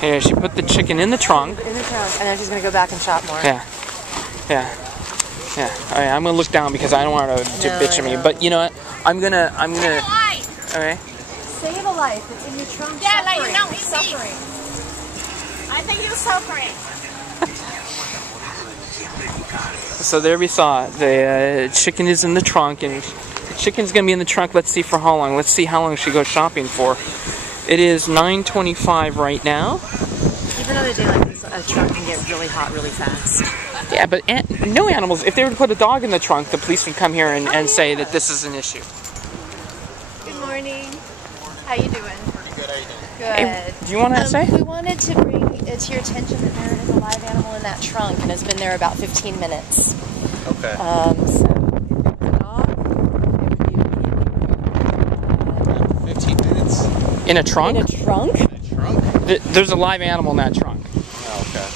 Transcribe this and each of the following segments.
Here, she put the chicken in the trunk. In the trunk, and then she's gonna go back and shop more. Yeah. Yeah. Yeah. All right, I'm gonna look down because I don't want her to bitch at me. But you know what? I'm gonna. Okay. Save a life. It's in your trunk. Yeah, suffering. like you know, he's suffering. I think you're suffering. So there we saw it. The chicken is in the trunk, and the chicken's gonna be in the trunk. Let's see for how long. Let's see how long she goes shopping for. It is 9:25 right now. Even on a day like this, a trunk can get really hot really fast. Yeah, but no animals. If they were to put a dog in the trunk, the police would come here and say that this is an issue. Good morning. How you doing? Pretty good. How you doing? Good. Hey, do you want to say? We wanted to bring it to your attention that there is a live animal in that trunk and has been there about 15 minutes. Okay. So, if it was a dog, it would be 15 minutes? In a trunk? in a trunk. In a trunk? There's a live animal in that trunk. Oh, okay.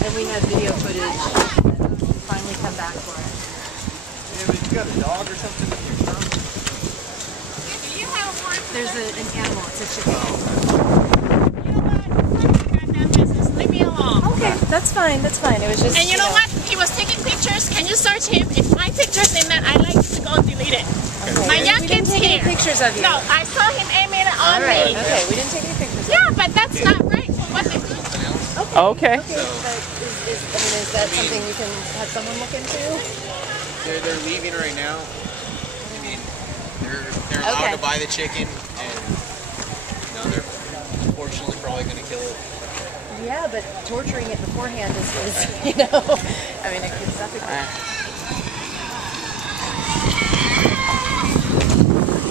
And we have video footage and finally come back for it. Yeah, but you got a dog or something in your trunk? You have one. There's an animal. It's a chicken. You know what? Got that business. Leave me alone. Okay, that's fine. That's fine. It was just. And you know what? He was taking pictures. Can you search him? If my picture's in that, I like to go delete it. Okay. My young We didn't kid's take any here. pictures of you. No, I saw him aiming it on All right. me. Okay, we didn't take any pictures. Yeah, but that's not right for what they do. Okay. Okay, but is that something you can have someone look into? They're leaving right now. I mean, they're allowed to buy the chicken, and they're unfortunately probably going to kill it. Yeah, but torturing it beforehand is you know, I mean, it could suffocate.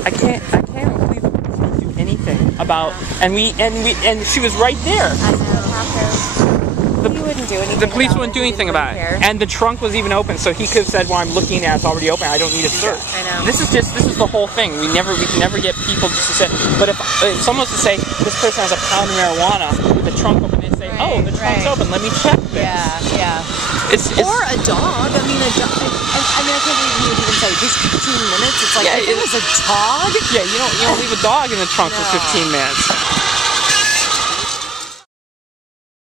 I can't believe the police won't do anything about. And she was right there. I know. You wouldn't do anything. The police about wouldn't it. do anything about it. Care. And the trunk was even open, so he could have said, "Well, I'm looking at it, it's already open. I don't need a search." I know. This is the whole thing. We can never get people just to say. But if someone was to say this person has a pound of marijuana with the trunk open, they'd say, "Oh, the trunk's open. Let me check this." Yeah. It's or a dog. I mean, a dog. I can't believe you would even say just 15 minutes. It's like if it was a dog. Yeah, you don't leave a dog in the trunk for 15 minutes.